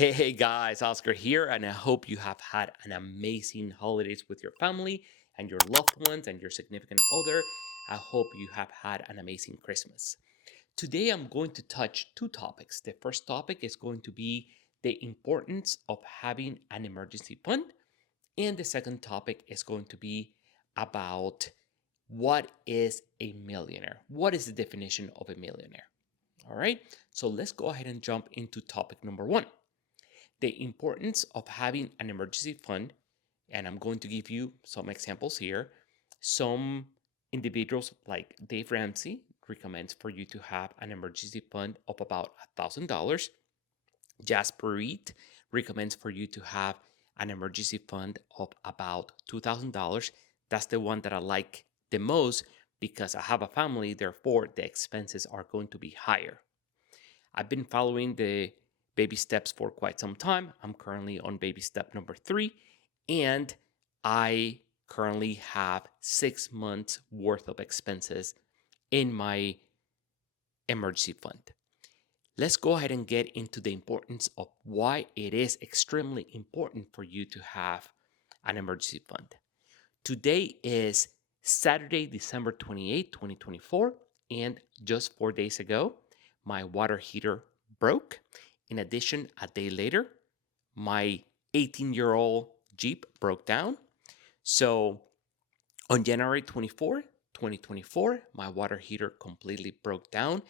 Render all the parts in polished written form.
Hey guys, Oscar here, and I hope you have had an amazing holidays with your family and your loved ones and your significant other. I hope you have had an amazing Christmas. Today I'm going to touch two topics. The first topic is going to be the importance of having an emergency fund, and the second topic is going to be about what is a millionaire? What is the definition of a millionaire? All right, so let's go ahead and jump into topic number one, the importance of having an emergency fund. And I'm going to give you some examples here. Some individuals like Dave Ramsey recommends for you to have an emergency fund of about $1,000. Jasper Reed recommends for you to have an emergency fund of about $2,000. That's the one that I like the most because I have a family, therefore the expenses are going to be higher. I've been following the baby steps for quite some time. I'm currently on baby step number 3, and I currently have 6 months worth of expenses in my emergency fund. Let's go ahead and get into the importance of why it is extremely important for you to have an emergency fund. Today is Saturday, December 28, 2024, and just 4 days ago, my water heater broke. In addition, a day later, my 18-year-old Jeep broke down. So on January 24, 2024, my water heater completely broke down.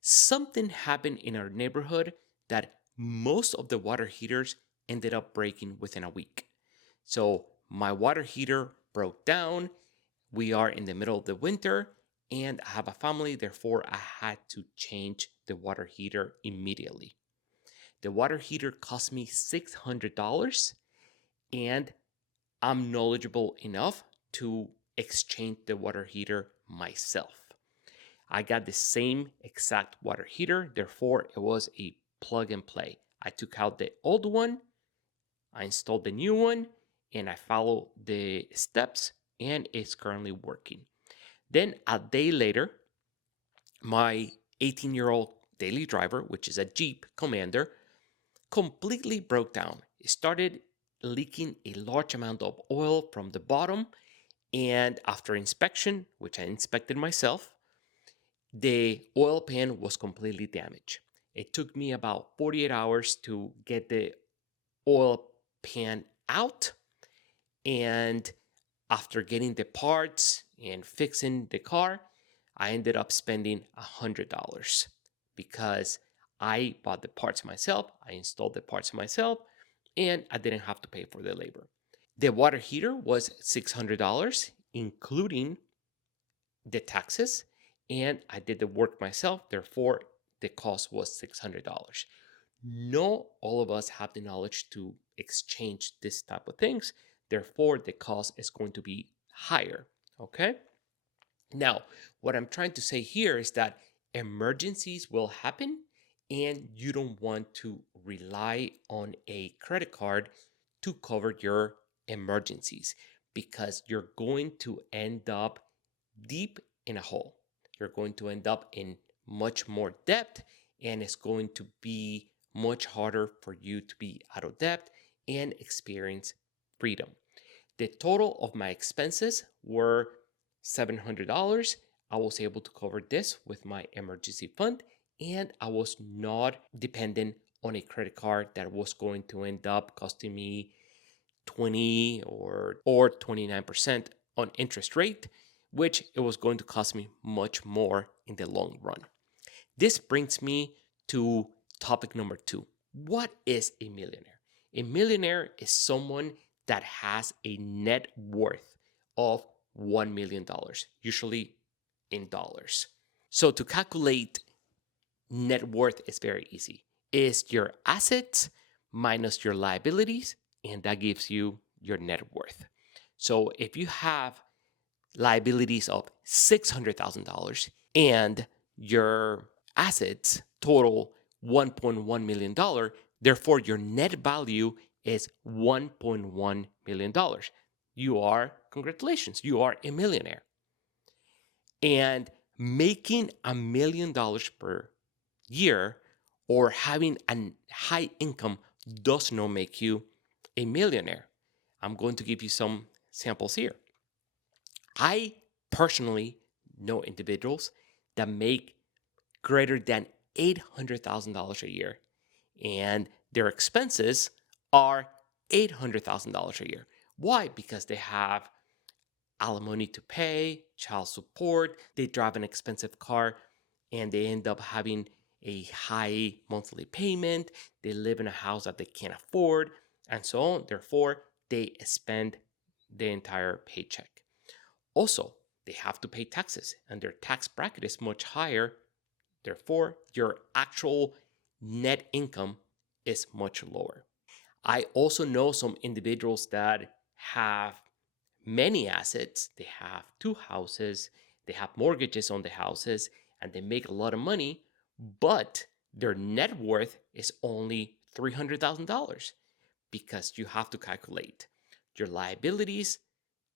Something happened in our neighborhood that most of the water heaters ended up breaking within a week. So my water heater broke down. We are in the middle of the winter and I have a family, therefore I had to change the water heater immediately. The water heater cost me $600, and I'm knowledgeable enough to exchange the water heater myself. I got the same exact water heater, therefore it was a plug and play. I took out the old one, I installed the new one, and I followed the steps, and it's currently working. Then a day later, my 18-year-old daily driver, which is a Jeep Commander, completely broke down. It started leaking a large amount of oil from the bottom, and after inspection, which I inspected myself, the oil pan was completely damaged. It took me about 48 hours to get the oil pan out, and after getting the parts and fixing the car, I ended up spending $100 because I bought the parts myself, I installed the parts myself, and I didn't have to pay for the labor. The water heater was $600, including the taxes, and I did the work myself, therefore the cost was $600. Not all of us have the knowledge to exchange this type of things, therefore the cost is going to be higher. Okay, now what I'm trying to say here is that emergencies will happen, and you don't want to rely on a credit card to cover your emergencies because you're going to end up deep in a hole. You're going to end up in much more debt, and it's going to be much harder for you to be out of debt and experience freedom. The total of my expenses were $700. I was able to cover this with my emergency fund, and I was not dependent on a credit card that was going to end up costing me 20 or 29% on interest rate, which it was going to cost me much more in the long run. This brings me to topic number 2. What is a millionaire? A millionaire is someone that has a net worth of $1 million, usually in dollars. So to calculate net worth is very easy. It's your assets minus your liabilities, and that gives you your net worth. So if you have liabilities of $600,000 and your assets total $1.1 million, therefore your net value is $1.1 million. Congratulations, you are a millionaire. And making $1 million per year or having a high income does not make you a millionaire. I'm going to give you some samples here. I personally know individuals that make greater than $800,000 a year, and their expenses are $800,000 a year. Why? Because they have alimony to pay, child support, they drive an expensive car, and they end up having a high monthly payment. They live in a house that they can't afford, and so on. Therefore, they spend the entire paycheck. Also, they have to pay taxes, and their tax bracket is much higher. Therefore, your actual net income is much lower. I also know some individuals that have many assets. They have two houses, they have mortgages on the houses, and they make a lot of money, but their net worth is only $300,000 because you have to calculate your liabilities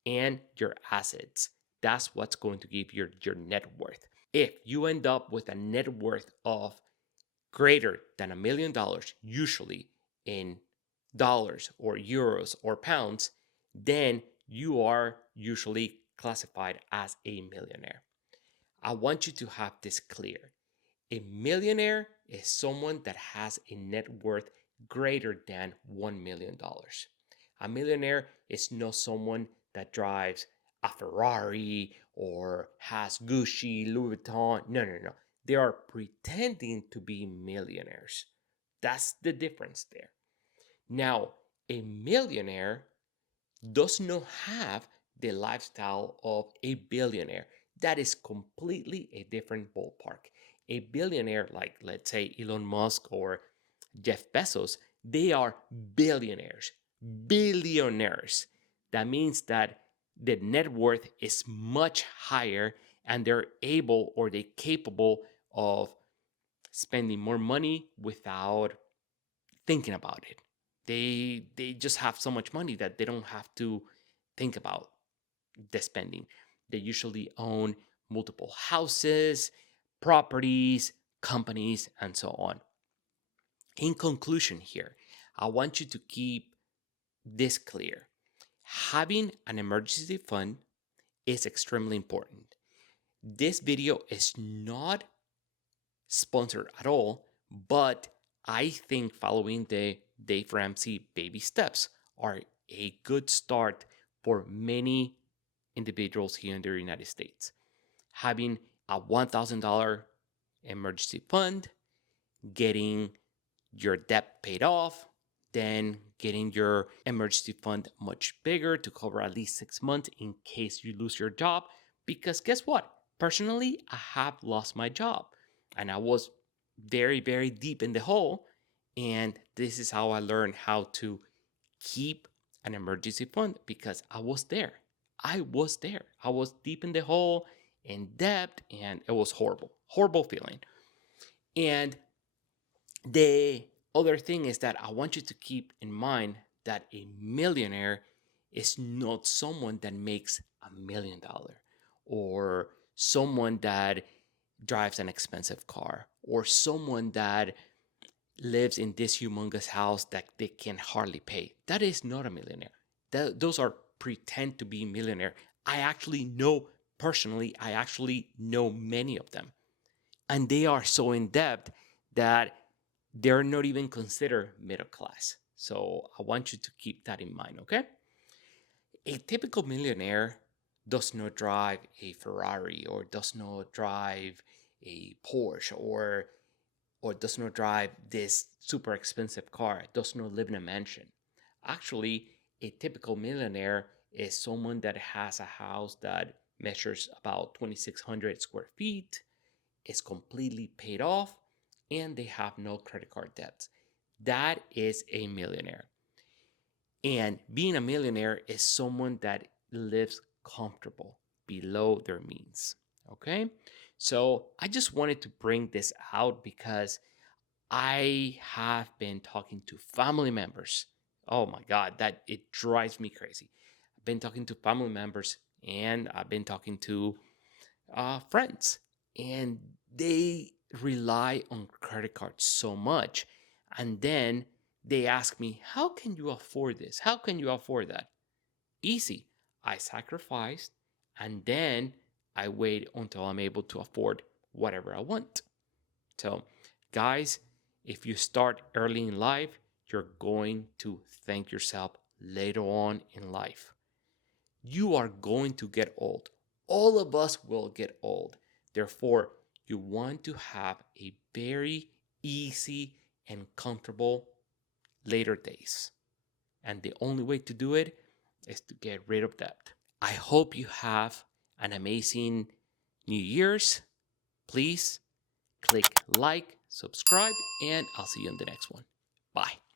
and your assets. That's what's going to give your net worth. If you end up with a net worth of greater than $1 million, usually in dollars or euros or pounds, then you are usually classified as a millionaire. I want you to have this clear. A millionaire is someone that has a net worth greater than $1 million. A millionaire is not someone that drives a Ferrari or has Gucci, Louis Vuitton. No, no, no. They are pretending to be millionaires. That's the difference there. Now, a millionaire does not have the lifestyle of a billionaire. That is completely a different ballpark. A billionaire, like let's say Elon Musk or Jeff Bezos, they are billionaires, billionaires. That means that the net worth is much higher and they're able or they're capable of spending more money without thinking about it. They just have so much money that they don't have to think about the spending. They usually own multiple houses, properties, companies, and so on. In conclusion, here, I want you to keep this clear. Having an emergency fund is extremely important. This video is not sponsored at all, but I think following the Dave Ramsey baby steps are a good start for many individuals here in the United States. Having a $1,000 emergency fund, getting your debt paid off, then getting your emergency fund much bigger to cover at least 6 months in case you lose your job. Because guess what? Personally, I have lost my job and I was very, very deep in the hole. And this is how I learned how to keep an emergency fund because I was there. I was there. I was deep in the hole, in debt, and it was horrible, horrible feeling. And the other thing is that I want you to keep in mind that a millionaire is not someone that makes $1 million or someone that drives an expensive car or someone that lives in this humongous house that they can hardly pay. That is not a millionaire. Those are pretend to be millionaire. I actually know personally, I actually know many of them. And they are so in debt that they're not even considered middle class. So I want you to keep that in mind, okay? A typical millionaire does not drive a Ferrari or does not drive a Porsche or does not drive this super expensive car, does not live in a mansion. Actually, a typical millionaire is someone that has a house that measures about 2,600 square feet, is completely paid off, and they have no credit card debts. That is a millionaire. And being a millionaire is someone that lives comfortable below their means. Okay? So I just wanted to bring this out because I have been talking to family members. Oh my God, that it drives me crazy. I've been talking to family members and I've been talking to friends, and they rely on credit cards so much. And then They ask me, how can you afford this? How can you afford that? Easy. I sacrificed and then I wait until I'm able to afford whatever I want. So, guys, if you start early in life, you're going to thank yourself later on in life. You are going to get old. All of us will get old. Therefore, you want to have a very easy and comfortable later days. And the only way to do it is to get rid of debt. I hope you have an amazing New Year's. Please click like, subscribe, and I'll see you in the next one. Bye.